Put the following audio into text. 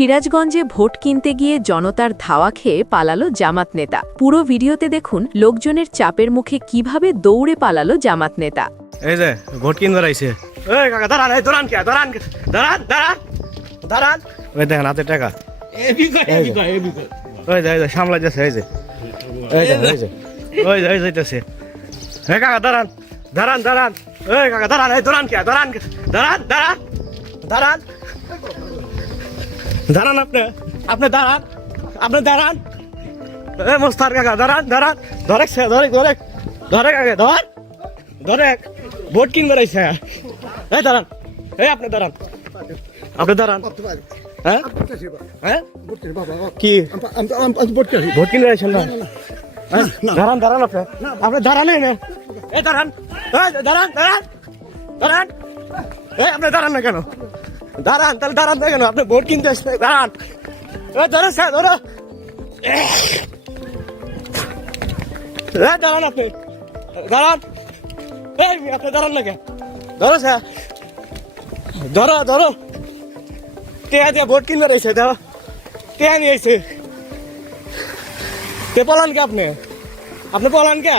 সিরাজগঞ্জে ভোট কিনতে গিয়ে জনতার ধাওয়া খেয়ে পালালো জামাত নেতা। পুরো ভিডিওতে দেখুন লোকজনের চাপের মুখে কিভাবে দৌড়ে পালালো জামাত নেতা। এই যে ভোট কিনতে আইছে। এই কাকা দাঁড়ান, এই দাঁড়ান কে দাঁড়ান দাঁড়ান দাঁড়ান দাঁড়ান। ওই দেখেন হাতে টাকা। ওই যে সামলাই যাচ্ছে। এই যে ওই যে যাইতেছে। এই কাকা দাঁড়ান দাঁড়ান দাঁড়ান। এই কাকা দাঁড়ান, এই দাঁড়ান কে দাঁড়ান দাঁড়ান দাঁড়ান দাঁড়ান দাঁড়ান। আপনি দাঁড়ান, আপনি দাঁড়ান। এ মোস্তার কাকা দাঁড়ান দাঁড়ান। ধরে ধরে ধরে ধরে কাকা ধর ধরে ভোট কিনবে রাইছে। এই দাঁড়ান, এই আপনি দাঁড়ান, আপনি দাঁড়ান। হ্যাঁ হ্যাঁ কি ভোট কিনবে রাইছেন না? দাঁড়ান দাঁড়ান, আপনি দাঁড়ান। না এই দাঁড়ান, দাঁড়ান দাঁড়ান দাঁড়ান। এই আপনি দাঁড়ান না কেন? দাঁড়ান, তাহলে দাঁড়ান না কেন? আপনি ভোট কিনতে আসছেন, দাঁড়ান। ধরো স্যার ধরো। দাঁড়ান, আপনি দাঁড়ান। এই আপনি দাঁড়ান না কেন? ধরো স্যার, ধরো ধরো। টেয়া দিয়ে ভোট কিনবে রয়েছে, ধরো টেয়া নিয়ে এসে। তে পলান কে আপনি? আপনি পলান কে?